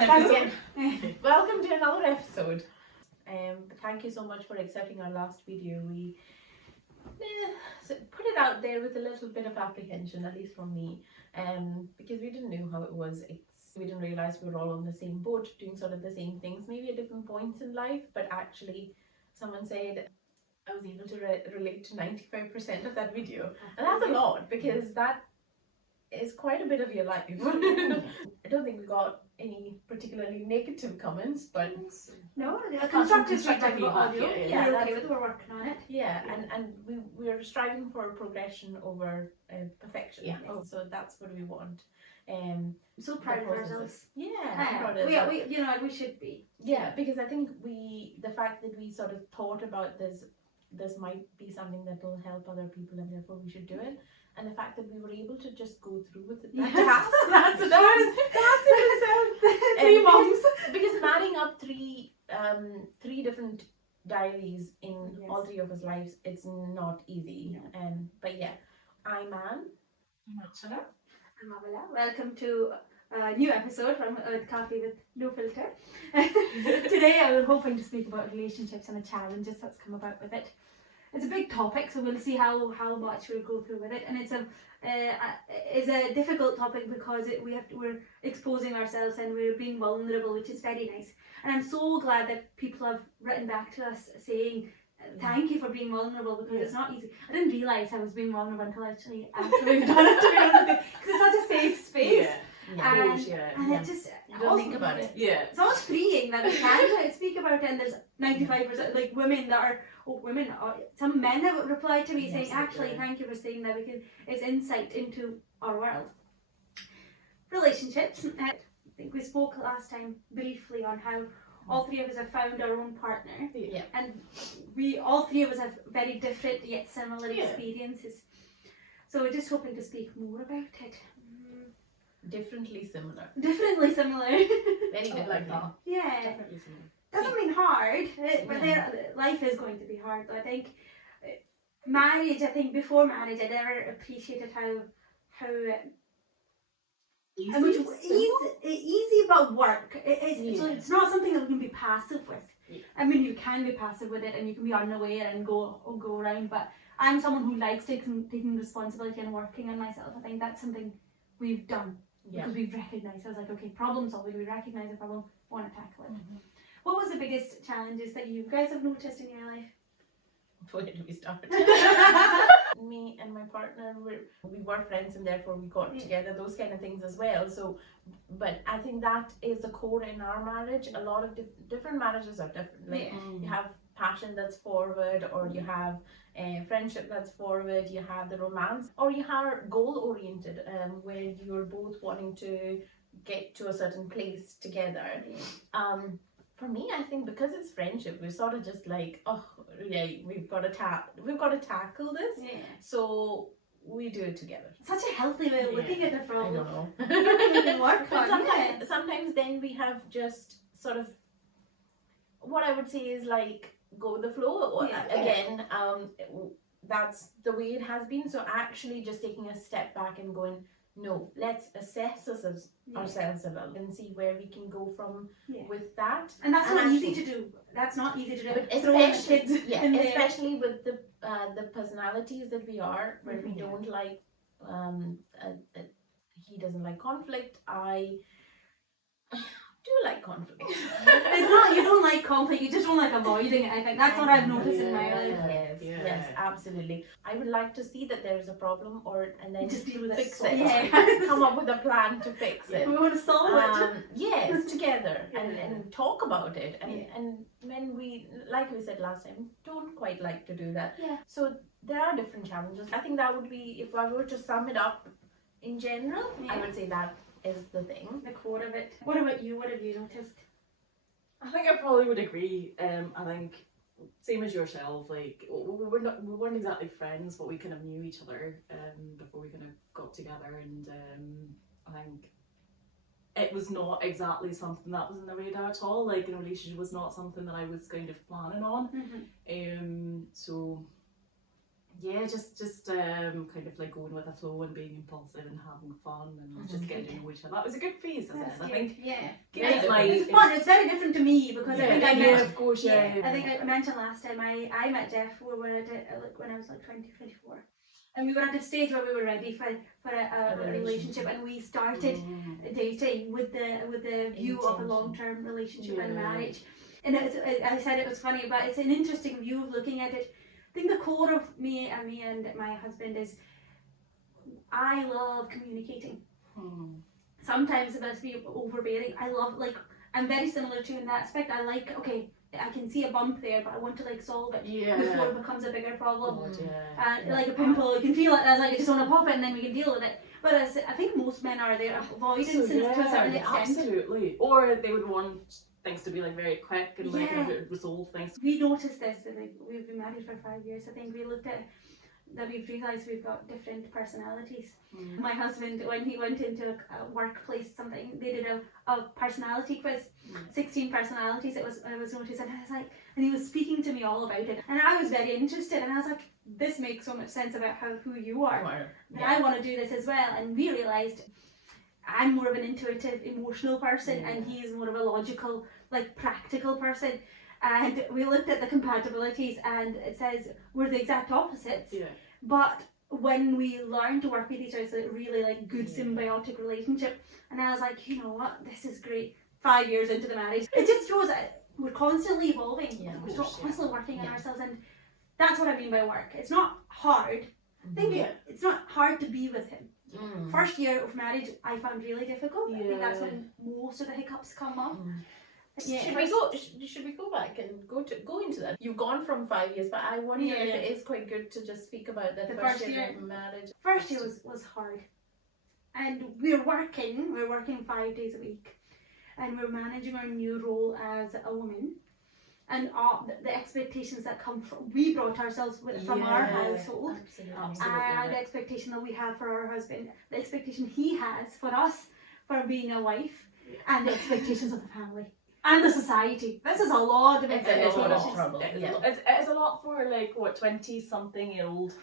episode. Welcome to another episode. Thank you so much for accepting our last video. We put it out there with a little bit of apprehension, at least from me, because we didn't know how it was. We didn't realize we were all on the same boat, doing sort of the same things, maybe at different points in life, but actually someone said I was able to relate to 95% of that video, and that's a lot because that is quite a bit of your life. I don't think we got any particularly negative comments, but no, constructive feedback. Yeah, we're okay with it, we're working on it. Yeah, and we're striving for progression over perfection. Yeah. So that's what we want. I'm so proud of ourselves. Yeah, I'm proud of we should be. Yeah, because I think the fact that we sort of thought about this might be something that will help other people, and therefore we should do it. And the fact that we were able to just go through with it. That's in itself. 3 moms. Because marrying up three different diaries in all 3 of us lives, it's not easy. No. But yeah, I'm Anne. I'm Archana. I'm Amala. Welcome to a new episode from Earth Coffee with No Filter. Today I was hoping to speak about relationships and the challenges that's come about with it. It's a big topic, so we'll see how much we'll go through with it, and it's a difficult topic because we're exposing ourselves and we're being vulnerable, which is very nice. And I'm so glad that people have written back to us saying thank you for being vulnerable, because it's not easy. I didn't realise I was being vulnerable until actually after we've done it, to be honest with you, because it's such a safe space. And it just you don't think about it. Yeah, it's almost freeing that we can speak about it, and there's 95% like women that are some men have replied to me saying actually thank you for saying that, because it's insight into our world. Relationships. I think we spoke last time briefly on how all 3 of us have found our own partner, and all 3 of us have very different yet similar experiences. So we're just hoping to speak more about it. Differently similar. Differently similar. Very different. like that. Yeah. Definitely similar. Doesn't mean hard, but life is going to be hard. I think marriage. I think before marriage, I never appreciated how easy but work. It's not something that we can be passive with. Yeah. I mean, you can be passive with it, and you can be unaware and go around. But I'm someone who likes taking responsibility and working on myself. I think that's something we've done because we've recognised. I was like, okay, problem solving. We recognise a problem, want to tackle it. Mm-hmm. What was the biggest challenges that you guys have noticed in your life? Where do we start? Me and my partner, we were friends, and therefore we got together, those kind of things as well. So, but I think that is the core in our marriage. A lot of different marriages are different. Like you have passion that's forward, or you have friendship that's forward, you have the romance, or you have goal oriented, where you're both wanting to get to a certain place together. For me, I think because it's friendship, we're sort of just like, oh yeah, we've got to tackle this. Yeah. So we do it together. Such a healthy way of looking at the problem. I don't know. But sometimes then we have just sort of, what I would say is like go with the flow. Again, that's the way it has been. So actually just taking a step back and going, no, let's assess ourselves a little and see where we can go from with that. And that's not easy to do. That's not easy to do. Especially with the personalities that we are, where we don't like. He doesn't like conflict. I do like conflict. It's not you don't like conflict. You just don't like avoiding it. I think that's what I've noticed in my life. Yes, absolutely. I would like to see that there is a problem, and then just deal with fix it. Yeah. Come up with a plan to fix it. We want to solve it. Yes, together and talk about it. And when we, like we said last time, don't quite like to do that. Yeah. So there are different challenges. I think that would be, if I were to sum it up in general, I would say that is the thing. The core of it. What about you? What have you noticed? I think I probably would agree. I think same as yourself. Like we weren't exactly friends, but we kind of knew each other before we kind of got together, and I think it was not exactly something that was in the radar at all. Like, a relationship was not something that I was kind of planning on. So Yeah, just kind of like going with the flow and being impulsive and having fun and just getting to know each other. That was a good phase, isn't it? That's I good. think Yeah. given Yeah. my It's fun. It's very different to me because I think I yeah, met. of course, yeah. I think I mentioned last time I met Jeff when I did when I was like 20, 24. And we were at a stage where we were ready for a relationship, and we started dating with the view of a Intention. long-term relationship and Yeah. marriage. And I said it was funny, but it's an interesting view of looking at it. I think the core of me and my husband is I love communicating. Sometimes it must be overbearing. I love, like, I'm very similar to you in that aspect. I like, okay, I can see a bump there, but I want to like solve it before it becomes a bigger problem. God, yeah. Like a pimple, you can feel it. I was like, I just want to pop it, and then we can deal with it. But I think most men are there avoidance to a certain extent. Absolutely. Or they would want things to be like very quick and like resolve things. We noticed this, that like, we've been married for 5 years. I think we looked at that, we've realised we've got different personalities. My husband, when he went into a workplace, something, they did a personality quiz, 16 personalities. I was noticed, and I was like, and he was speaking to me all about it, and I was very interested, and I was like, this makes so much sense about who you are. And I want to do this as well. And we realised I'm more of an intuitive, emotional person, and he's more of a logical, like practical person. And we looked at the compatibilities, and it says we're the exact opposites. Yeah. But when we learn to work with each other, it's a really like good symbiotic relationship. And I was like, you know what, this is great. 5 years into the marriage, it just shows that we're constantly evolving. We're constantly working on ourselves, and that's what I mean by work. It's not hard. I think it's not hard to be with him. First year of marriage, I found really difficult. I think that's when most of the hiccups come up. Should we go back and go into that? You've gone from 5 years, but I wonder if it is quite good to just speak about that The first first year year. of marriage. First year was hard, and we're working 5 days a week, and we're managing our new role as a woman, and the expectations that come from, we brought ourselves from our household, and the expectation that we have for our husband, the expectation he has for us for being a wife, and the expectations of the family and the society. This is a lot of expectations. Trouble. It's a lot for like 20-something-year-old.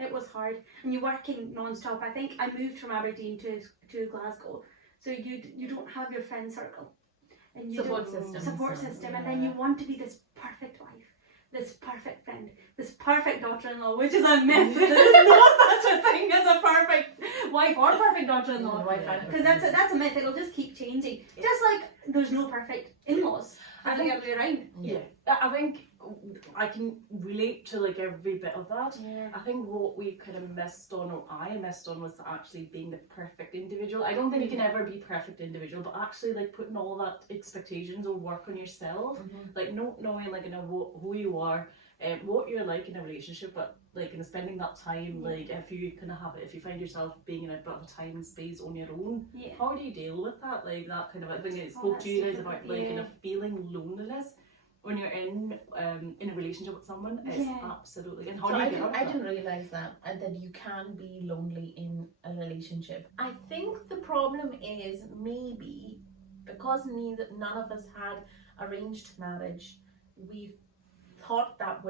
It was hard, and you're working non-stop. I think I moved from Aberdeen to Glasgow, so you don't have your friend circle, and you Support support system. system, and then you want to be this perfect wife, this perfect friend, this perfect daughter-in-law, which is a myth. There's no such a thing as a perfect wife or perfect daughter-in-law, because that's a myth. It'll just keep changing, just like there's no perfect in-laws. I think it'll be around. I think I can relate to like every bit of that. I think what we kind of missed on, or I missed on, was actually being the perfect individual. I don't think you can ever be perfect individual, but actually like putting all that expectations or work on yourself, like knowing like who you are, what you're like in a relationship, but like in spending that time, like if you kind of if you find yourself being in a bit of a time and space on your own, how do you deal with that? Like that kind of, I think it spoke to you guys about like kind of feeling loneliness when you're in a relationship with someone. It's absolutely, and how do you get out of I that? didn't realise that you can be lonely in a relationship. I think the problem is maybe because none of us had arranged marriage, we thought that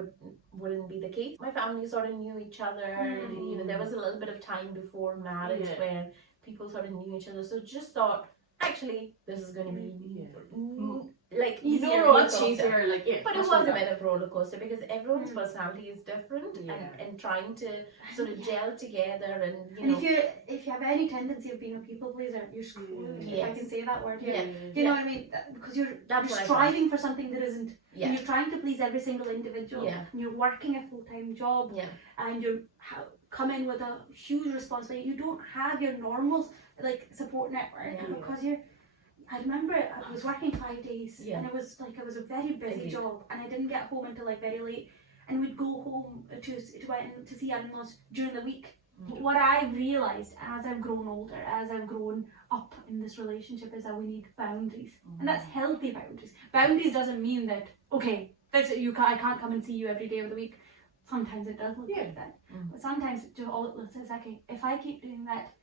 wouldn't be the case. My family sort of knew each other. You know, there was a little bit of time before marriage where people sort of knew each other, so just thought, actually, this is going to be like easier, much easier, like but it was a bit of roller coaster because everyone's personality is different, and trying to sort of gel together, and you know. If you have any tendency of being a people pleaser, you're screwed. If I can say that word. You know what I mean? Because you're striving for something that isn't. And you're trying to please every single individual. And you're working a full-time job. And you come in with a huge responsibility. You don't have your normal like support network because you're. I remember I was working 5 days, and it was a very busy job, and I didn't get home until like very late, and we'd go home to see in-laws during the week. But what I realised as I've grown older, as I've grown up in this relationship, is that we need boundaries, and that's healthy boundaries. Boundaries doesn't mean that I can't come and see you every day of the week. Sometimes it does look like that, but sometimes it says, okay, if I keep doing that,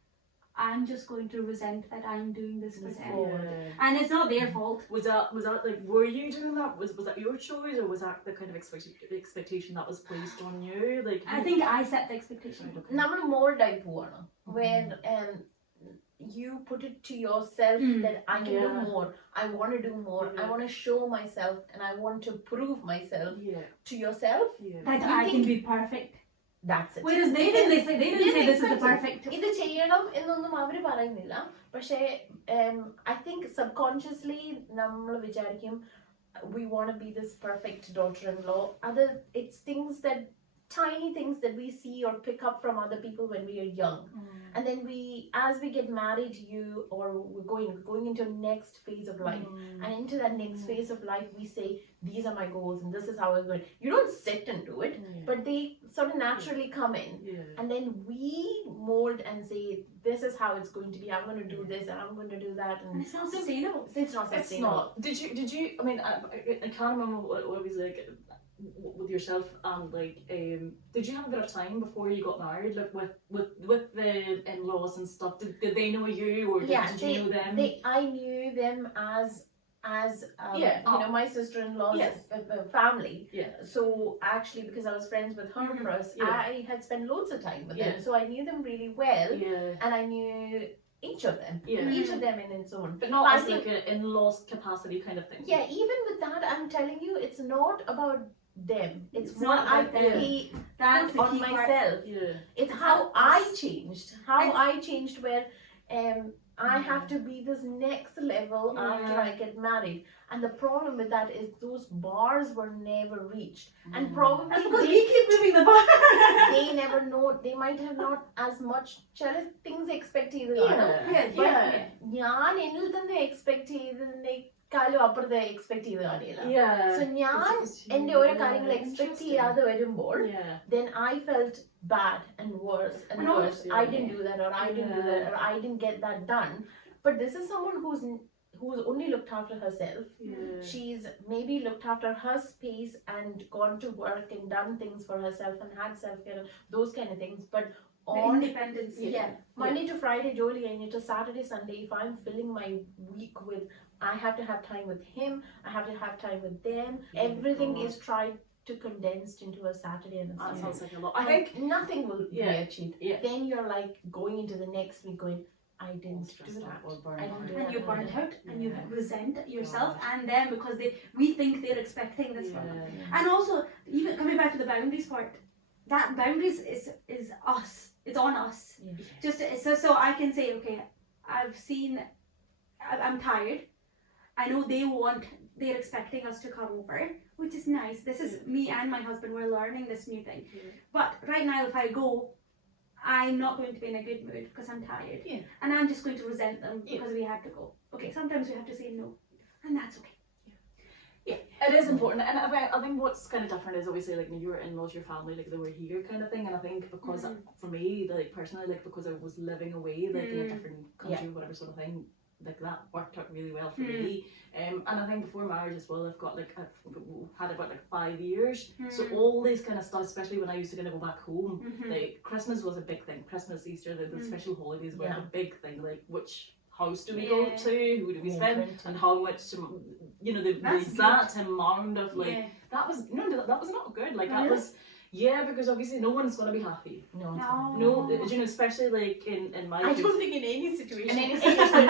I'm just going to resent that I'm doing this for them. Yeah. And it's not their fault. Was that like, were you doing that? Was that your choice, or was that the kind of expectation that was placed on you? Like, I think I set the expectation. Right, okay. നമ്മൾ മോൾഡായി പോവാണ് where you put it to yourself that I can do Yeah. more, I want to do more, I Yeah. want to show myself, and I want to prove myself Yeah. to yourself. Yeah. That You I can think- be perfect. That's it. Whereas they didn't say this is the perfect. ഇത് ചെയ്യണം എന്നൊന്നും അവര് പറയുന്നില്ല, പക്ഷേ I think subconsciously നമ്മൾ വിചാരിക്കും we want to be this perfect daughter-in-law. It's things that tiny things that we see or pick up from other people when we are young. And then as we get married, we're going into a next phase of life. And into that next phase of life, we say, these are my goals and this is how we're going. You don't sit and do it, but they sort of naturally come in. Yeah. And then we mold and say, this is how it's going to be. I'm going to do this and I'm going to do that. And And it's not sustainable. it's not It's sustainable. not. Did you? I mean, I can't remember what it was like with yourself and like. Did you have a bit of time before you got married, like with the in-laws and stuff? Did they know you, or did you know them? I knew them as Yeah. you know, my sister-in-law's Yes. family. Yeah. So actually, because I was friends with her first, Yeah. I had spent loads of time with Yeah. them, so I knew them really well, Yeah. and I knew each of them, Yeah. each of them in its own. But not I as think- like an in-laws capacity kind of thing. Yeah, even with that, I'm telling you, it's not about them. It's It's what not I about them. pay That's the on key part. myself. Yeah. It's It's how how I us- changed. How And- I changed where I have to be this next level after Yeah. I get married. And the problem with that is those bars were never reached. And That's probably because we keep moving the bar. they never know, they might have not as much things expect Yeah. but Yeah. ഞാൻ എന്നിൽ തന്നെ expect ചെയ്തതിനേക്കാളും അപ്പുറത്തെ expect ചെയ്ത് കാണില്ല. Yeah. So ഞാൻ എന്റെ ഓരോ കാര്യങ്ങൾ എക്സ്പെക്ട് ചെയ്യാതെ വരുമ്പോൾ Yeah. then I felt bad and worse and And worse. also- I didn't do that, or I didn't do that, or I didn't get that done. But this is someone who's only looked after herself. Yeah. She's maybe looked after her space and gone to work and done things for herself and had self-care, those kind of things. But The on independence. yeah, Monday to Friday, Jolie, and to Saturday, Sunday, if I'm filling my week with, I have to have time with him, I have to have time with them. Everything God. is tried to condensed into a Saturday and a That Sunday. sounds like a lot. I And think. nothing will Yeah. be achieved. Yeah. Then you're like going into the next week going, I didn't do Stressed that. out or burned I didn't out. do And that. you're burnt out, and you Yeah. resent yourself God. and them because we think they're expecting this from them. Yeah. And also, even coming back to the boundaries part, that boundaries is us. It's on us. Yeah. Just so I can say, okay, I'm tired. I know they're expecting us to come over, which is nice. This is me and my husband. We're learning this new thing. Yeah. But right now, if I go, I'm not going to be in a good mood because I'm tired. Yeah. And I'm just going to resent them Yeah. because we had to go. Okay, sometimes we have to say no. And that's okay. It is important, and I think what's kind of different is obviously like your in-laws, your family, like they were here kind of thing, and I think because for me, like personally, like because I was living away, like in a different country, whatever sort of thing, like that worked out really well for me. And I think before marriage as well, I've got like I've had about like 5 years, so all this kind of stuff, especially when I used to kind of go back home, like Christmas was a big thing. Christmas, Easter, the special holidays were a big thing. Like which house do we go to? Who do we spend? And how much, you know, the That's exact amount of like Yeah. that was that was not good. Like Oh, that really? was because obviously no one's gonna be happy. No, it's No. not. No, you know, especially like in my I case. don't think in any situation. In any situation,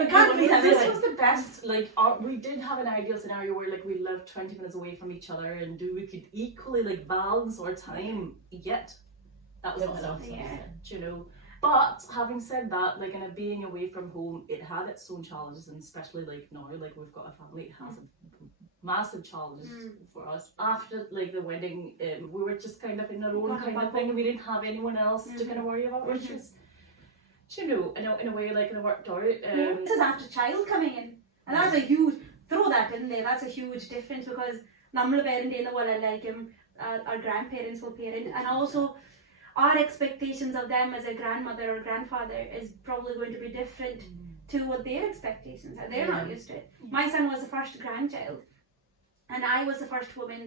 We can't be this everything. was the best. Like we did have an ideal scenario where like we lived 20 minutes away from each other and we could equally like balance our time. Yet that was It not was enough. awesome. Yeah. You know. But having said that, like in a being away from home, it had its own challenges, and especially like now, like we've got a family, it has a massive challenges for us. After like the wedding, we were just kind of in our own Got a kind of bubble. thing, and we didn't have anyone else to kind of worry about, which is, you know, in a way like it worked out. This is after child coming in, and that's a huge throw that in there. That's a huge difference because നമ്മൾ parent ചെയ്യുന്ന പോലെയല്ലായിരിക്കും our grandparents will parent, and also our expectations of them as a grandmother or grandfather is probably going to be different to what their expectations are. They're not used to it. My son was the first grandchild, and I was the first woman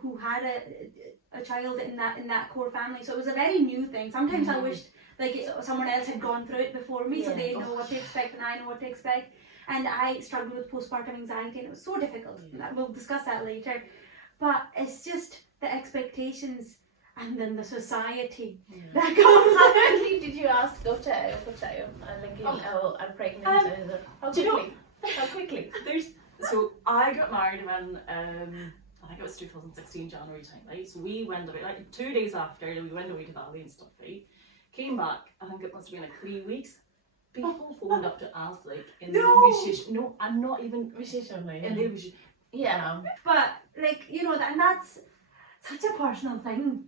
who had a child in that core family. So it was a very new thing. Sometimes I wished like someone else had gone through it before me, so Yeah. they know what to expect and I know what to expect. And I struggled with postpartum anxiety, and it was so difficult. We'll discuss that later. But it's just the expectations and then the society that How comes in. quickly did you ask go tayo? I'm pregnant. How do you know- quickly? How quickly? So I got married when I think it was 2016 January time, right? So we went away like 2 days after, we went away to Bali and stuff, right? Came back, I think it must have been like 3 weeks. People phoned up to ask like in No. the no, I'm not even Vishesham, in the yeah. But like, you know, and that's such a personal thing.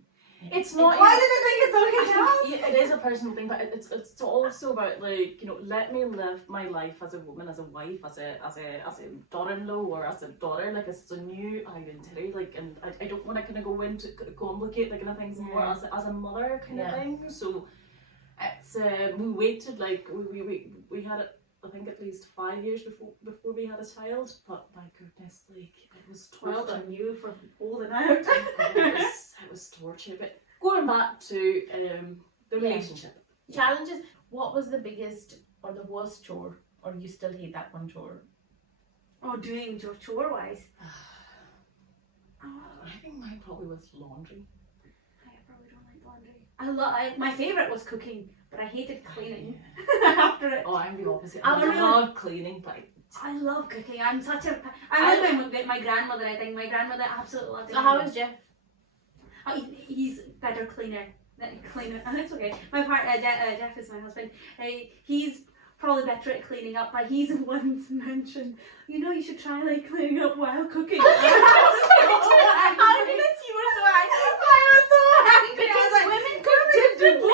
It's not. Why did I think it's okay to ask? Yeah, it is a personal thing, but it's also about like, you know, let me live my life as a woman, as a wife, as a daughter-in-law, or as a daughter, like it's a new identity, like, and I don't want to kind of go into complicate like kind of things more as a mother kind of thing. So it's we waited like we had it. I think at least 5 years before we had a child, but my goodness, like it was Well torture. done you for holding out. It was torture. But going back to the relationship. Challenges. What was the biggest or the worst chore, or you still hate that one chore? Oh, doing chore-wise. I think mine probably was laundry. I probably don't like laundry. My favourite was cooking, but I hated cleaning after it. Oh, I'm the opposite. Oh, I really? love cleaning, but I love cooking. I'm such a... I'm like my grandmother, I think. My grandmother absolutely loved it. So how is Jeff? Oh, he's better cleaner. And it's okay. My partner, Jeff is my husband. He's probably better at cleaning up, but he's once mentioned, you know, you should try like cleaning up while cooking. How did I see you were so angry? I was so angry. Because I was like, women cook differently.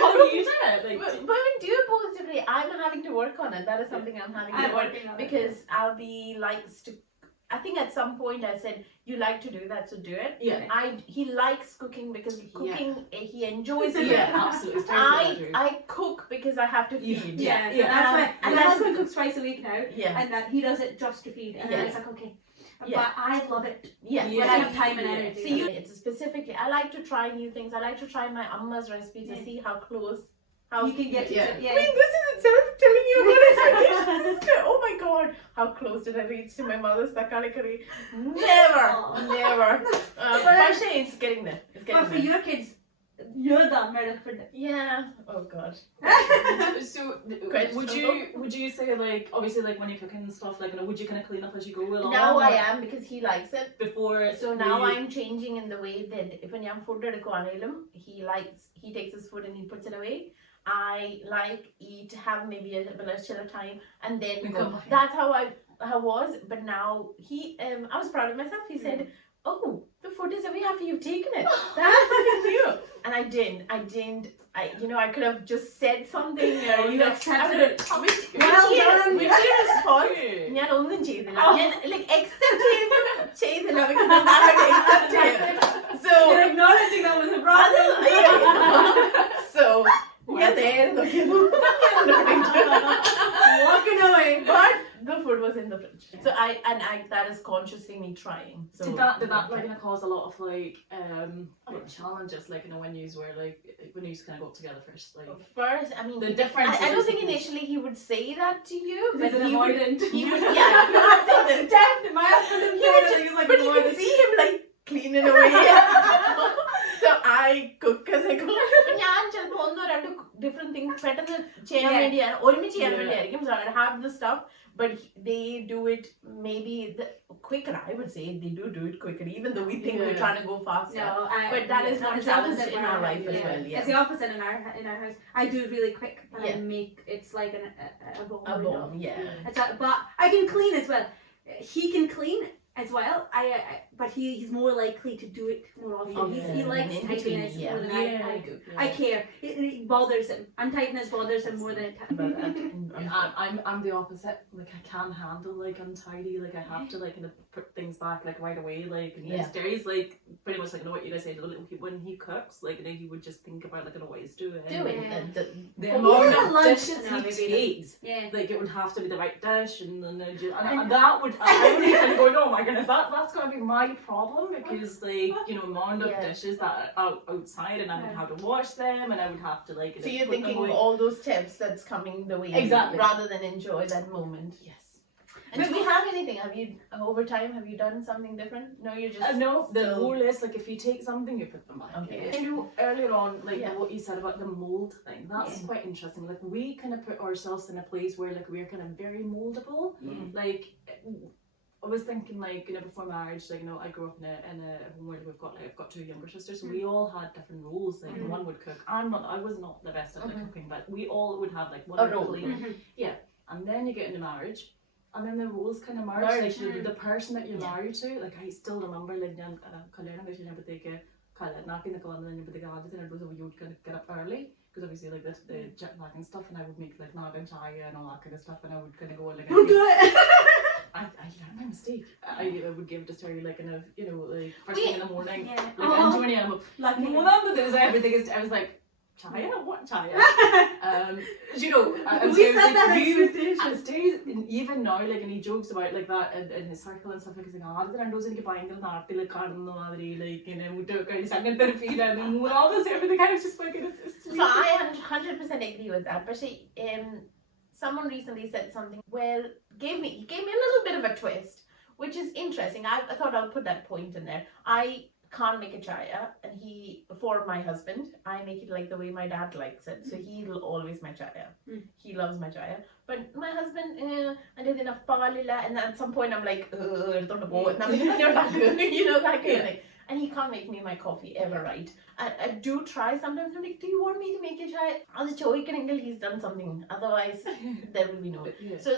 how do you do it? Like, Women do it both differently. I'm having to work on it. That is something I'm having I'm to work working on it. because Albie likes to. I think at some point I said you like to do that, so do it. yeah, He likes cooking because cooking he enjoys it. yeah, absolutely. It's very true. I cook because I have to feed. Yeah, Yeah. that's why. And And my that's- husband cooks twice a week now, Yeah. and that he does it just to feed. And Yeah. then it's like, okay. Yeah. But I love it. Yeah. Yeah. When I have time and Yeah. energy. See, it's specifically. I like to try new things. I like to try my Amma's recipe to Yeah. see how close. How You can get to Yeah. it. I mean, this is itself telling you about expectations. Oh my god, how close did I reach to my mother's takali curry? Never, Aw. never. But actually, it's getting there. It's But getting for there. your kids, you're the American for them. Yeah. Oh god. So Questionable. would you say like obviously like when you're cooking and stuff like, you know, would you kind of clean up as you go along? Now I or am because he likes it. before. So now I'm changing in the way that if I'm food he takes his food and he puts it away. I have maybe a chiller time and then And go. come back. That's how I was. But now I was proud of myself. He said, "Oh, the food is away after you've taken it. That's something new." And I didn't. I could have just said something. Or, You accepted it. Well done. which response? ഞാൻ ഒന്നും ചെയ്തില്ല ഞാൻ like accept ചെയ്തില്ല because I'm not going to accept it. So You're acknowledging that was a problem. so yeah, there Walking away. but the food was in the fridge. So I that is consciously me trying. So Did that like gonna cause a lot of like challenges like, you know, when you were like when you kind of got together first, like first, I mean, the difference? I don't think initially he would say that to you, but He's an he would, avoidant. he would, yeah, he would say that. Definitely. My husband is He would he's like but you can avoidant. see him like cleaning away. So I cook as I go. ഞാൻ ചിലപ്പോൾ ഒന്നോ രണ്ടോ different things പെട്ടെന്ന് ചെയ്യാൻ വേണ്ടിയാണ് ഒരുമിച്ച് ചെയ്യാൻ വേണ്ടിയായിരിക്കും. So I have the stuff, but they do it maybe quicker. I would say they do it quicker, even though we think we're trying to go faster. No, But that is not it's the challenge opposite in our life as yeah. well. Yeah. It's the opposite in our house. I do it really quick, but I Yeah. make it's like a bomb. A bomb, yeah. But I can clean as well. He can clean as well. But he's more likely to do it more often. Yeah. He likes In between, tidiness yeah. more than I do. Yeah. I care. It bothers him. Untidiness bothers him more than it. I'm the opposite. Like I can't handle like untidy. Like I have to like kind of put things back like right away. Like and Terry's like pretty much like, you know what you guys said. When he cooks, like, you know, he would just think about like, you know, what he's doing. Do it. Yeah. The Well, amount even of lunch dishes now, he maybe. takes. Yeah. Like it would have to be the right dish, and then and that would I would be kind of going, oh my goodness, that's gonna be my my problem because like, you know, mom would Yeah. dishes that are outside and I would Yeah. have to wash them and I would have to like So you're put them thinking away. of all those tips that's coming the way, Exactly. rather than enjoy that moment. Yes. And do we have anything? Have you over time? Have you done something different? No, you're just No, the still- rule is like if you take something, you put them back. Okay. You know, earlier on, like Yeah. what you said about the mold thing, that's Yeah. quite interesting. Like we kind of put ourselves in a place where like we're kind of very moldable. Mm. Like I was thinking, like, you know, before marriage, like, you know, I grew up in a home where I've got two younger sisters, so we all had different roles. Like Mhm. one would cook. I was not the best at like, Mhm. cooking, but we all would have like one A would role. clean. Mhm. And then you get into marriage, and then the roles kind of merge. Merge. Like the person that you're Yeah. married to, like I still remember like Kalena was never take knocking the gun and the garden and you would kind of get up early because obviously like the jet lag and stuff, and I would make like nagan chai and all that kind of stuff, and I would kind of go like Don't do it. I learned my mistake. I would give it to Terry like kind of, you know, like first thing in the morning, Yeah. like Oh. enjoying it. I'm Lucky. like, one of the things everything is. I was like, chaya, what chaya? You know, We set that expectation. and Terry, even now, like, and he jokes about like that in his circle and stuff, like he's like, ah, the randos in buying the like card like, you know, we took a second therapy and all this everything. I was just like, it's So I 100% agree with that. But someone recently said something. Well, he gave me a little bit of a twist, which is interesting. I thought I'll put that point in there. I can't make a chaya, and for my husband, I make it like the way my dad likes it. So he'll always my chaya. Mm. He loves my chaya. But my husband, I did enough palila, and at some point I'm like, don't know, you're not good, you know, that kind of thing. And he can't make me my coffee ever right. I do try sometimes. I'm like, do you want me to make a chai? As a choikangle, he's done something. Otherwise, there will be no. yeah. So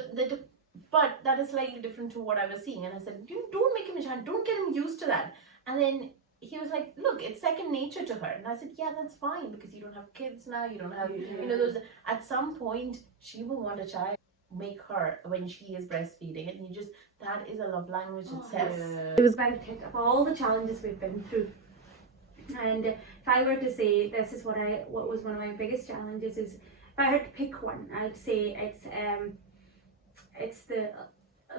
but that is slightly different to what I was seeing. And I said, don't make him a chai. Don't get him used to that. And then he was like, look, it's second nature to her. And I said, yeah, that's fine because you don't have kids now. You don't have, you know, those. At some point, she will want a chai. Make her when she is breastfeeding, and that is a love language itself. It was about it of all the challenges we've been through. And if I were to say this is what was one of my biggest challenges, is if I had to pick one, I'd say it's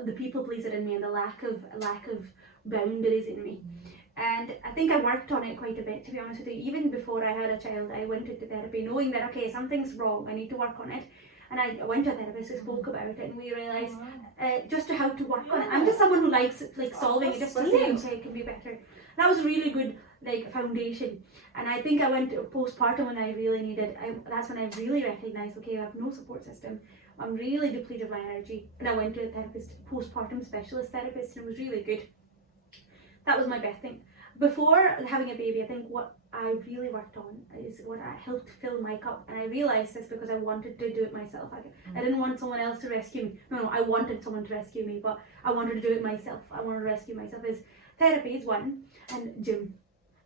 the people pleaser in me and the lack of boundaries in me. And I think I worked on it quite a bit, to be honest with you. Even before I had a child, I went into therapy knowing that, okay, something's wrong, I need to work on it. And I went to a therapist who spoke about it, and we realised just how to work on it. I'm just someone who likes like solving it, just to say, okay, it can be better. That was a really good like foundation. And I think I went to postpartum when I really needed, that's when I really recognised, okay, I have no support system. I'm really depleted of my energy. And I went to a therapist, postpartum specialist therapist, and it was really good. That was my best thing. Before having a baby, I think what I really worked on is what I helped fill my cup. And I realised this because I wanted to do it myself. I didn't want someone else to rescue me. No, I wanted someone to rescue me, but I wanted to do it myself. I wanted to rescue myself. Therapy is one, and gym.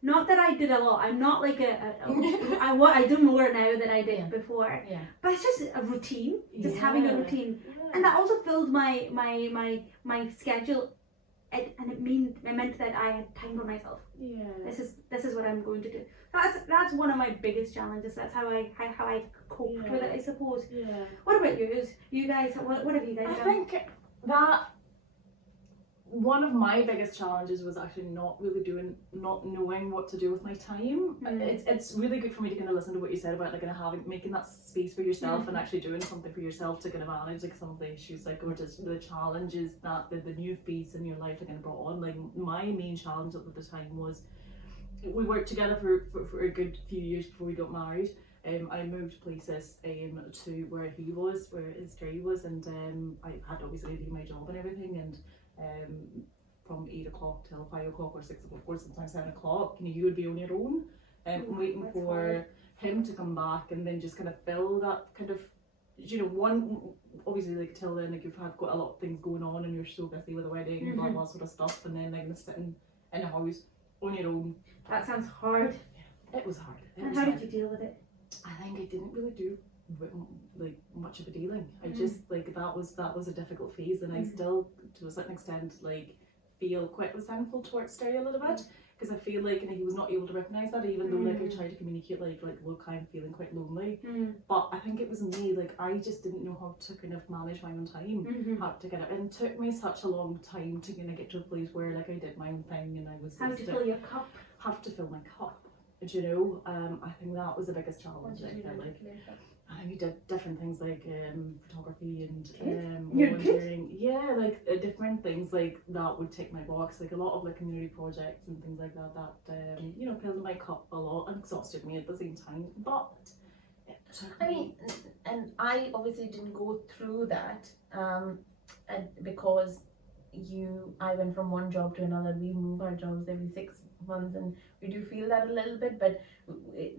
Not that I did a lot. I'm not like I do more now than I did before. Yeah. But it's just a routine. Just having a routine. And that also filled my schedule. And it meant that I had time for myself. Yeah. This is what I'm going to do. That's one of my biggest challenges. That's how I coped with it, I suppose. Yeah. What about you? You guys, what have you guys done? I think that one of my biggest challenges was actually not knowing what to do with my time. It's really good for me to kind of listen to what you said about like kind of making that space for yourself and actually doing something for yourself to kind of manage like some of the issues, like or just the challenges that the new phase in your life kind of brought on. Like my main challenge at the time was we worked together for a good few years before we got married. I moved places to where his Terry was, and I had to obviously leave my job and everything, and from 8 o'clock till 5 o'clock or 6 o'clock or sometimes 7 o'clock, you would be on your own, waiting for him to come back, and then just kind of fill that kind of, one, obviously like till then like you've got a lot of things going on and you're so busy with the wedding and blah sort of stuff, and then like sitting in a house on your own. That sounds hard. It was hard. And how did you deal with it? I think I didn't really do like much of a dealing. I just like that was a difficult phase, and I still to a certain extent like feel quite resentful towards Terry a little bit, because I feel like he was not able to recognise that, even though like I Mm. tried to communicate like look, I'm feeling quite lonely. Mm. But I think it was me, like I just didn't know how to kind of manage my own time. Mhm. How to get it, and it took me such a long time to kind of get to a place where like I did my own thing and I was How like, to fill your cup? have to fill my cup. Do you know? I think that was the biggest challenge. What did you I felt do like. to clear up? We did different things like photography and You're volunteering. Yeah, like different things like that would tick my box. Like a lot of like community projects and things like that. That you know, filled my cup a lot and exhausted me at the same time. But it took I me- mean, and I obviously didn't go through that, and because I went from one job to another. We move our jobs every 6 months, and we do feel that a little bit. But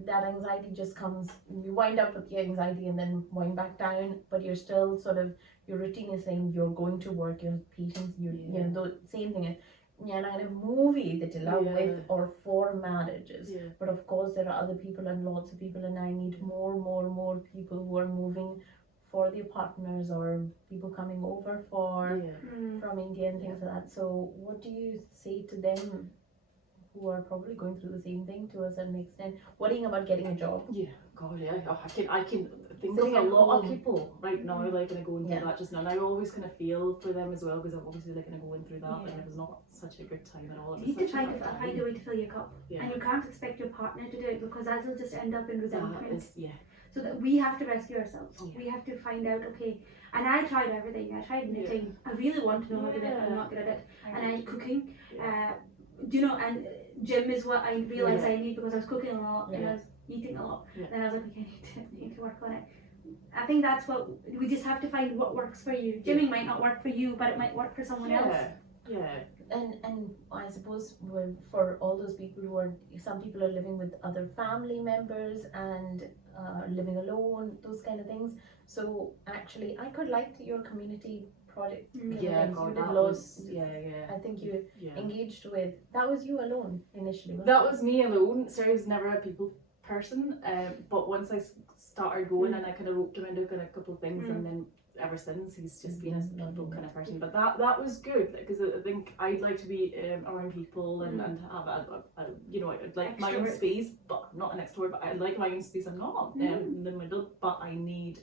that anxiety just comes. You wind up with the anxiety and then wind back down. But you're still sort of, your routine is saying you're going to work. Your patients, you know, the same thing is. Yeah, and a movie that you love Yeah. with or for marriages. yeah. But of course, there are other people and lots of people, and I need more people who are moving for their partners or people coming over for Yeah. Mm. from India and things like that. So, what do you say to them who are probably going through the same thing to a certain extent, worrying about getting a job? Yeah, God, yeah. Oh, I can think Sitting of a at lot of home. people right now, like, kind of going through Yeah. that just now. And I always kind of feel for them as well, because I'm obviously like kind of going through that, Yeah. and it was not such a good time at all. It You was need to such find hard find a way to fill your cup, Yeah. and you can't expect your partner to do it because that will just end up in That resentment. is, yeah. So that we have to rescue ourselves. Yeah. We have to find out, okay. And I tried everything. I tried knitting. I really want to know how to knit. I'm not good at it. And I cooking. Do you know? And gym is what I realized I need because I was cooking a lot and I was eating a lot. Yeah. Then I was like, okay, I need to work on it. I think that's what we just have to find what works for you. Gymming might not work for you, but it might work for someone else. Yeah. And I suppose for all those people who are, some people are living with other family members and living alone, those kind of things. So actually, I could like your community project. kind of Yeah, things. God, You did that loads. was, yeah. I think you Yeah. engaged with. That was you alone initially. wasn't That it? was me alone. Sarah was never a people person, but once I started going and I kind of roped him into kind of a couple of things, and then ever since he's just been a people kind of person. But that was good because I think I'd like to be around people and have a you know, I'd like my own Extrovert. space, but I'm not an extrovert. But I like my own space. I'm not in the middle, but I need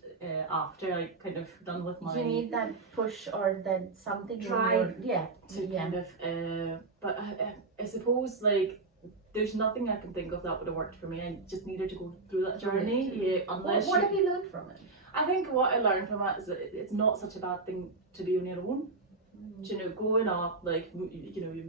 after I kind of done with my You need that push or that something. in Drive. your- to kind of but I suppose like there's nothing I can think of that would have worked for me. I just needed to go through that journey. Yeah, unless What have you learned from it? I think what I learned from it is that it's not such a bad thing to be on your own. You know, growing up, like, you know, you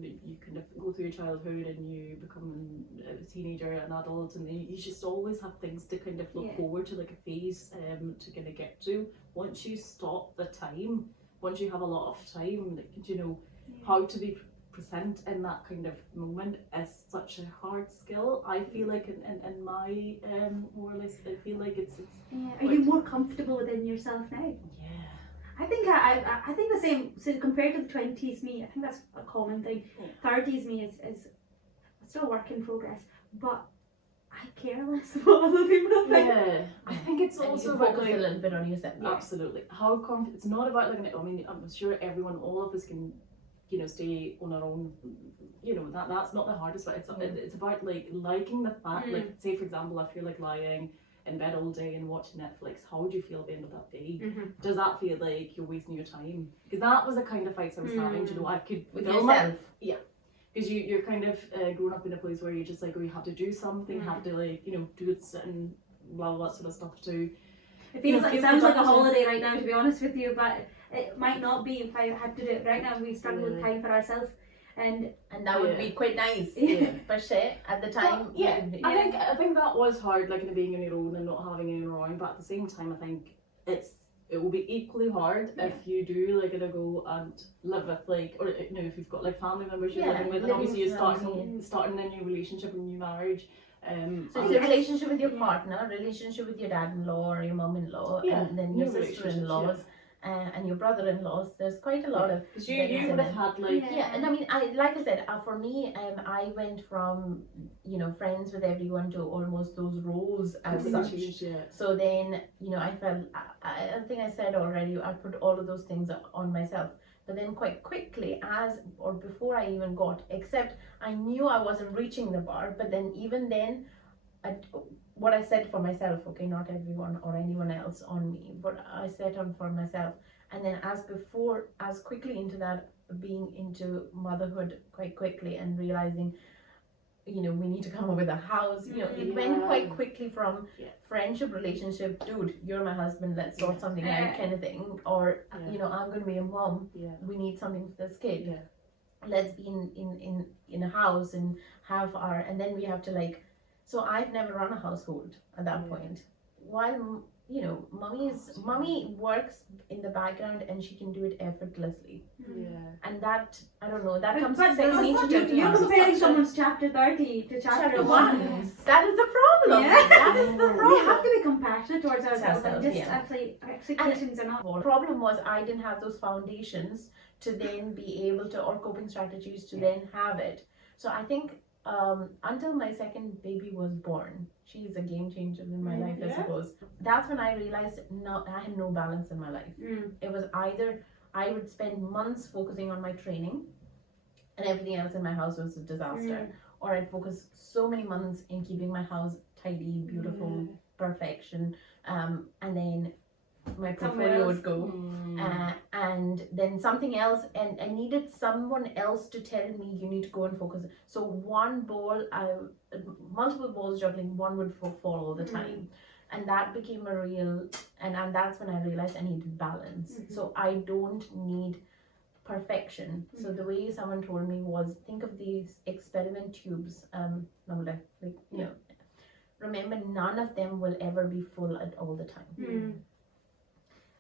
kind of go through your childhood and you become a teenager, an adult, and you just always have things to kind of look forward to, like a phase to kind of get to. Once you stop the time, once you have a lot of time, like, you know, how to be present in that kind of moment is such a hard skill. I feel like in my more or less, I feel like it's Yeah. Are you more comfortable within yourself now? yeah. I think I think the same. So compared to the 20s me, I think that's a common thing. 30s me is still a work in progress, but I care less what other people think. Yeah, I think it's And also you about focus like a little bit on yourself. absolutely how it's not about like I mean I'm sure everyone, all of us can, you know, stay on our own. You know, that's not the hardest, but it's about like liking the fact, like say for example, if you're like lying in bed all day and watching Netflix, how would you feel at the end of that day? Does that feel like you're wasting your time? Because that was the kind of fights I was having. You know, I could With film it. yourself. Because you're kind of growing up in a place where you're just like, oh, you have to do something, have to like, you know, do it and blah blah that sort of stuff too. It feels like, it feel sounds like a productive. holiday right now, to be honest with you, but it might not be if I had to do it right now. We struggle with time for ourselves, and that would be quite nice. Yeah. Per se, at the time. But, I think that was hard, like, being on your own and not having anyone around. But at the same time, I think it will be equally hard if you do like go and live with like, or you know, if you've got like family members you're living with, and obviously you're starting a new relationship, a new marriage. So it's a relationship with your partner, relationship with your dad-in-law or your mum-in-law, and then your new sister-in-laws and your brother-in-laws. There's quite a lot of because you things would in have it. had like And I mean, like I said, for me, I went from, you know, friends with everyone to almost those roles as such. So then, you know, I felt, I think I said already, I put all of those things on myself. But then quite quickly, before I even got, except I knew I wasn't reaching the bar, but then even then, what I said for myself, okay, not everyone or anyone else on me, but I set on for myself. And then as quickly into that, being into motherhood quite quickly and realizing, we need to come up with a house. It went quite quickly from friendship, relationship, dude, you're my husband, let's sort something out kind of thing. Or, I'm going to be a mom. We need something for this kid. Let's be in a house and and then we have to so I've never run a household at that point. While, mommy works in the background and she can do it effortlessly. And that, I don't know, that comes but second nature to me. you're comparing someone's chapter 30 to chapter 1. That is the problem. That is the problem. We have to be compassionate towards ourselves and just actually expectations are not. The problem was I didn't have those foundations to then be able to, or coping strategies to then have it. So I think until my second baby was born, she's a game changer in my life, I suppose. That's when I realized I had no balance in my life. It was either I would spend months focusing on my training and everything else in my house was a disaster, or I'd focus so many months in keeping my house tidy, beautiful, perfection, and then my portfolio would go, and then something else, and I needed someone else to tell me you need to go and focus. So multiple balls juggling, one would fall all the time, and that became a real, and that's when I realized I needed balance. So I don't need perfection. So the way someone told me was, think of these experiment tubes, remember none of them will ever be full at all the time.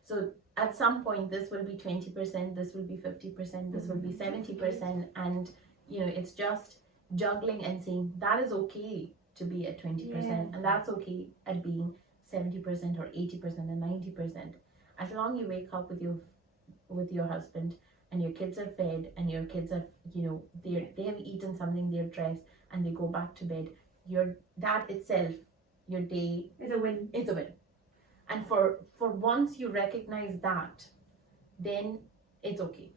So at some point this will be 20%, this will be 50%, this will be 70%, and it's just juggling and saying that is okay to be at 20%, and that's okay at being 70% or 80% and 90%. As long as you wake up with your husband and your kids are fed and your kids are they have eaten something, they're dressed, and they go back to bed, that itself, your day is a win. It's a win. And for once you recognize that, then it's okay.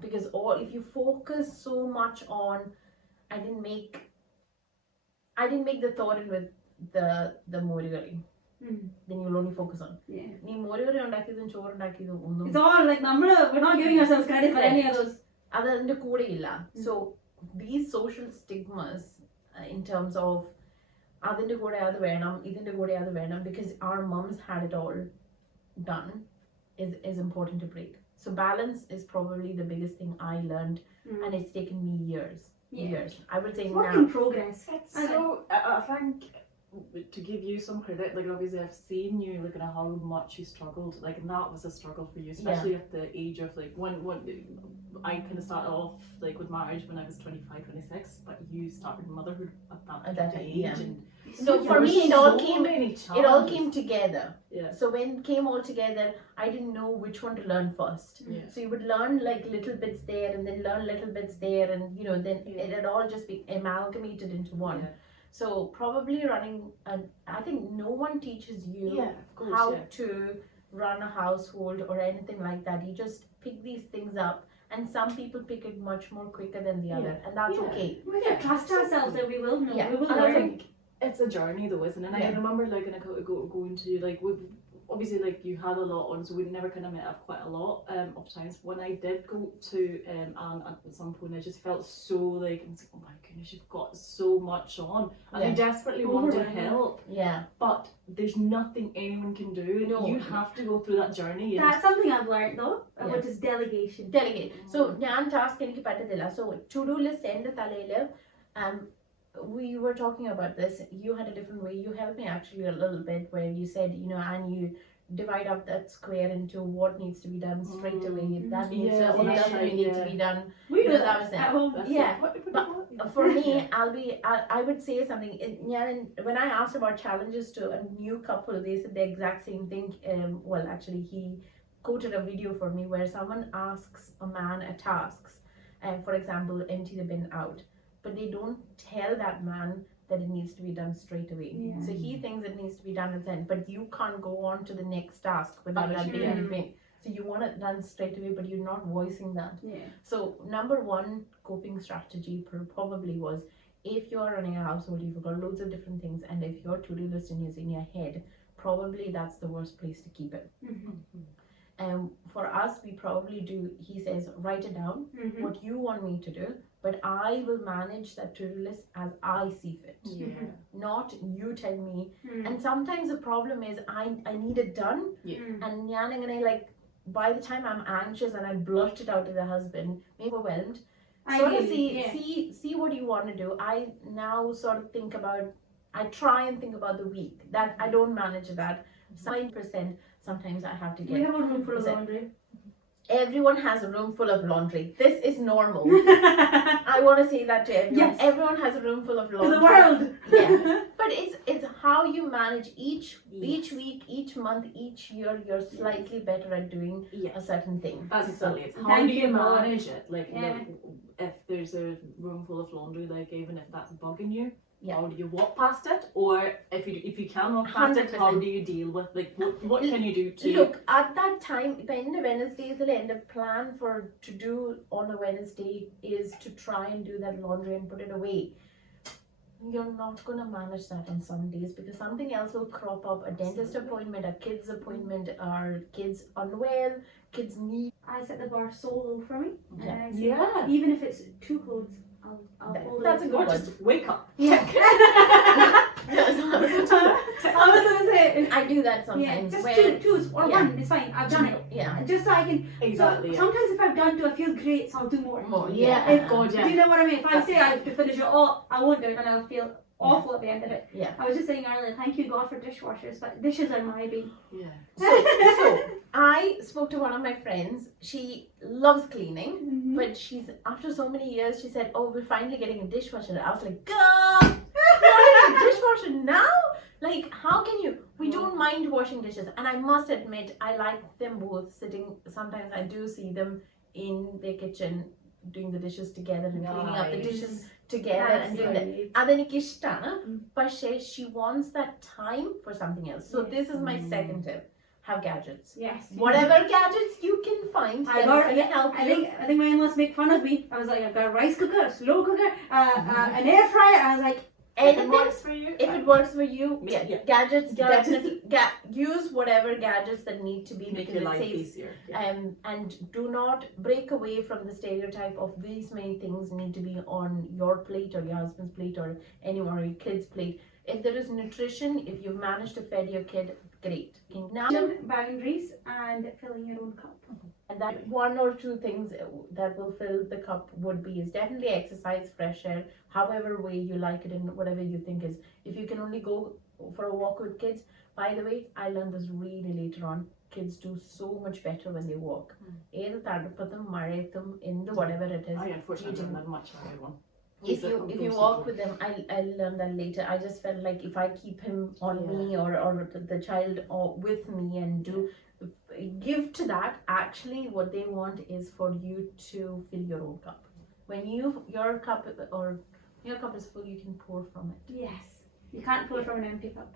Because if you focus so much on, I didn't make the thought in with the morigari, then you'll only focus on. It's all like we're not giving ourselves credit for any of those. So these social stigmas in terms of അതിന്റെ കൂടെ അത് വേണം, ഇതിന്റെ കൂടെ അത് വേണം, because our moms had it all done, is important to break. So balance is probably the biggest thing I learned, and it's taken me years. I would say it's work in progress. So I think to give you some credit, obviously I've seen you how much you struggled, and that was a struggle for you, especially at the age of when I kind of started off with marriage when I was 25, 26, but you started motherhood at that age. And so for me it all came together. So when it came all together, I didn't know which one to learn first. So you would learn little bits there and then learn little bits there, and then it had all just be amalgamated into one. So probably running, I think no one teaches you how to run a household or anything like that. You just pick these things up, and some people pick it much more quicker than the other, and that's okay. We can trust ourselves that we will know. We will and learn. I think it's a journey though, isn't it? And I remember going to obviously you had a lot on, so we never kind of met up quite a lot of times. When I did go to Anne at some point, I just felt so I was like, oh my goodness, you've got so much on, and I desperately want to help, but there's nothing anyone can do. You have to go through that journey. That's something I've learned though, which is delegate. So ഞാൻ task എനിക്ക് പറ്റത്തില്ല. So to-do list എൻ്റെ തലയില്, we were talking about this. You had a different way. You helped me actually a little bit, where you said, and you divide up that square into what needs to be done straight away. That needs to need to be done. We do that at home. But for me, I would say something. When I asked about challenges to a new couple, they said the exact same thing. Well, actually, he quoted a video for me where someone asks a man a task, for example, empty the bin out. But they don't tell that man that it needs to be done straight away. So he thinks it needs to be done at the end, but you can't go on to the next task without that being in the bin. So So you want it done straight away, but you're not voicing that. Yeah. So number one coping strategy probably was, if you're running a household, you've got loads of different things, and if your to-do list is in your head, probably that's the worst place to keep it. For us, we probably do, he says, write it down, what you want me to do, but I will manage that to-do list as I see fit. Yeah. Not you tell me. And sometimes the problem is I need it done, and like, by the time I'm anxious and I blurt it out to the husband, maybe overwhelmed, sort of see what you want to do. I now sort of think about, I try and think about the week, that I don't manage that. 9%, sometimes I have to We get. have a room full of laundry. Everyone has a room full of laundry. This is normal. I want to say that to everyone. Yes. Everyone has a room full of laundry. To the world. Yeah. But it's how you manage each week, each month, each year. You're slightly better at doing a certain thing. That's exactly it. How Thank do you you, God. manage it? Like, Yeah. if there's a room full of laundry, like even if that's bugging you, Yeah. how do you walk past it? Or if you can walk past it, how 100%. do you deal with, like, what can you do to Look, at that time, when the Wednesdays the end of plan to do on a Wednesday is to try and do that laundry and put it away. You're not going to manage that on some days, because something else will crop up, a dentist appointment, a kid's appointment, or kids unwell, kids need. I set the bar so low for me. Yeah. And I say, Yeah. even if it's 2 clothes, I'll fold it. That's a up. good or one. just wake up? Yeah. I was gonna say, I do that yeah, sometimes. just where- two or Yeah. one. It's fine. I've done it. Yeah. Just so I can. Exactly. So, Yeah. sometimes if I've done two, I feel great, so I'll do more. More. Yeah. Yeah. God, Do yeah. you know what I mean? If I That's say I have to finish it all, I won't do it, and I'll feel awful at the end of it. Yeah. I was just saying earlier, thank you God for dishwashers, but dishes are my baby. Yeah. So I spoke to one of my friends. She loves cleaning, but she's, after so many years, she said, "Oh, we're finally getting a dishwasher." I was like, "God, you want a dishwasher now? Like, how can you?" We don't mind washing dishes, and I must admit, I like them both sitting. Sometimes I do see them in their kitchen doing the dishes together and cleaning up the dishes together and doing that. അതെനിക്ക് ഇഷ്ടാണ്, പക്ഷേ she wants that time for something else. So this is my second tip: have gadgets. Yes. Whatever gadgets you can find I that got is gonna help I you. think my in-laws make fun of me. I was like, I've got a rice cooker, a slow cooker, an air fryer. I was like, Anything, works for you. if it works for you, Yeah. gadgets, Gadgets. definitely. Use whatever gadgets that need to be, Make because your it life saves. easier. Yeah. And do not break away from the stereotype of these many things need to be on your plate or your husband's plate or anyone or your kid's plate. If there is nutrition, if you've managed to feed your kid, great. Now, boundaries and filling your own cup. and that one or two things that will fill the cup would be is definitely exercise, fresh air, however way you like it, and whatever you think is. If you can only go for a walk with kids, by the way, I learned this really later on. Kids do so much better when they walk. ഏത് തണുപ്പത്തും മഴയത്തും എന്ത് whatever it is. I unfortunately you do. don't have much of one. If you walk with them, I learned that later. I just felt like if I keep him on me or the child or with me and give to that, actually what they want is for you to fill your own cup. When your cup is full, you can pour from it. Yes. You can't pour from an empty cup.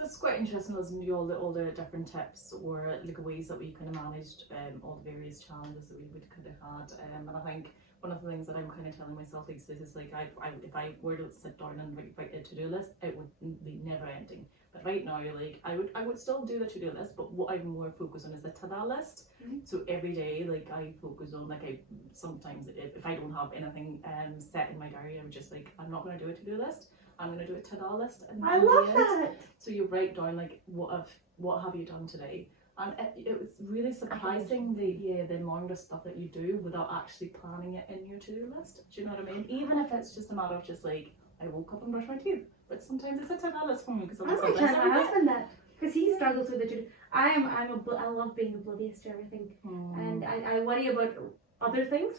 That's quite interesting, listening to all the different tips or like ways that we kind of managed all the various challenges that we would kind of had. And I think one of the things that I'm kind of telling myself these days is like if I were to sit down and write a to-do list, it would be never ending. But right now, like I would still do the to-do list, but what I'm more focused on is the to-do list. So every day, like I focus on sometimes if I don't have anything set in my diary, I'm just like, I'm not going to do a to-do list. I'm going to do a to-do list. I love that. So you write down like what have you done today, and it was really surprising the amount of stuff that you do without actually planning it in your to-do list. Do you know what I mean? Even if it's just a matter of just like, I woke up and brushed my teeth, but sometimes it's a to-do list for me because I might tell my husband that, because he struggles with the to-do. I love being oblivious to everything, and I worry about other things.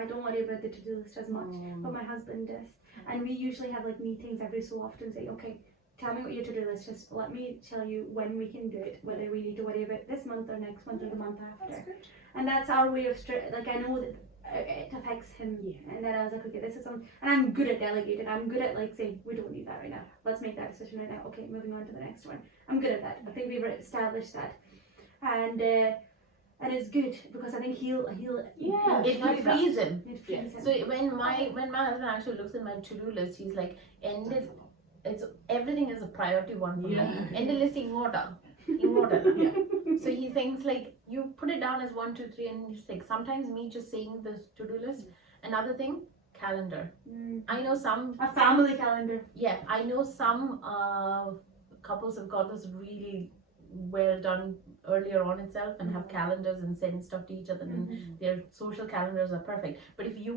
I don't worry about the to-do list as much, but my husband does. And we usually have like meetings every so often, say, okay, tell me what your to-do list is. Let me tell you when we can do it, whether we need to worry about this month or next month or the month after. And that's our way of like, I know that it affects him. And then I was like, okay, this is something, and I'm good at delegating. I'm good at like saying, we don't need that right now. Let's make that decision right now. Okay, moving on to the next one. I'm good at that. I think we've established that. And and it's good because I think he'll Yeah, It like that. frees him. it frees him. So when my husband actually looks at my to-do list, he's like, end is it's everything is a priority one for Yeah. me. End list ingota. Yeah. So he thinks like you put it down as 1, 2, 3, and he's like sometimes me just saying the to-do list. Another thing, calendar. I know some A family calendar. yeah, I know some couples have got this really well done earlier on itself and have calendars and send stuff to each other and their social calendars are perfect. But if you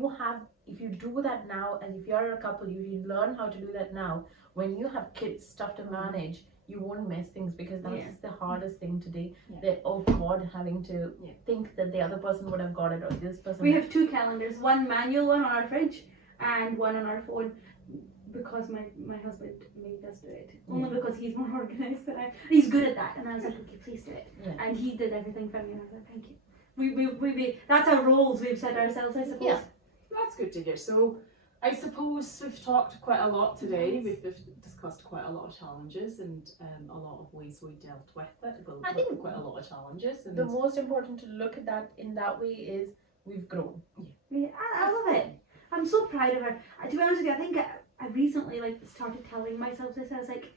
do that now, and if you're a couple, you learn how to do that now. When you have kids, stuff to manage, you won't mess things because that's the hardest thing today. Yeah. That oh God, having to think that the other person would have got it or this person. We have 2 calendars, one manual one on our fridge and one on our phone, because my husband made us do it. Only because he's more organized than I. He's good at that, and I was like, okay, please do it. Yeah. And he did everything for me, and I was like, thank you. We that's our roles we've set ourselves, I suppose. Yeah. That's good to hear. So I suppose we've talked quite a lot today. We've discussed quite a lot of challenges and a lot of ways we dealt with it. Well, I think quite a lot of challenges. And the most important to look at that in that way is we've grown. Yeah, I love it. I'm so proud of her. To be honest with you, I think I recently started telling myself this. I was like,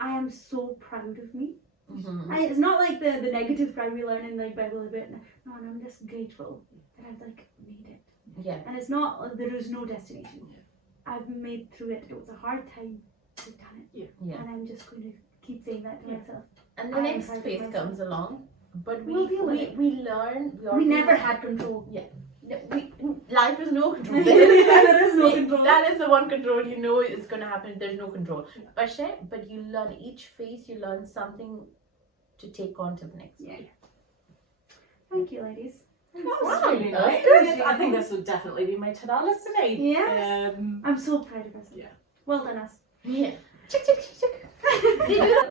I am so proud of me. Mm-hmm. It's not like the negative pride we learn in Bible a bit. No, and I'm just grateful that I've made it. Yeah. And it's not there is no destination. I've made through it. It was a hard time. I've done it. Yeah. And I'm just going to keep saying that to myself. And the I am next proud of phase myself. comes along, but We'll deal with it. we learn. We never had control. Life is no control. There is no control. That is the one control you know is going to happen. There's no control. But you learn each phase. You learn something to take on to the next. Yeah. Thank you, ladies. that was really That's nice. good. I think this would definitely be my to-do list tonight. Yes. I'm so proud of us. Yeah. Well done, us. Yeah. Chick, chick, chick, chick.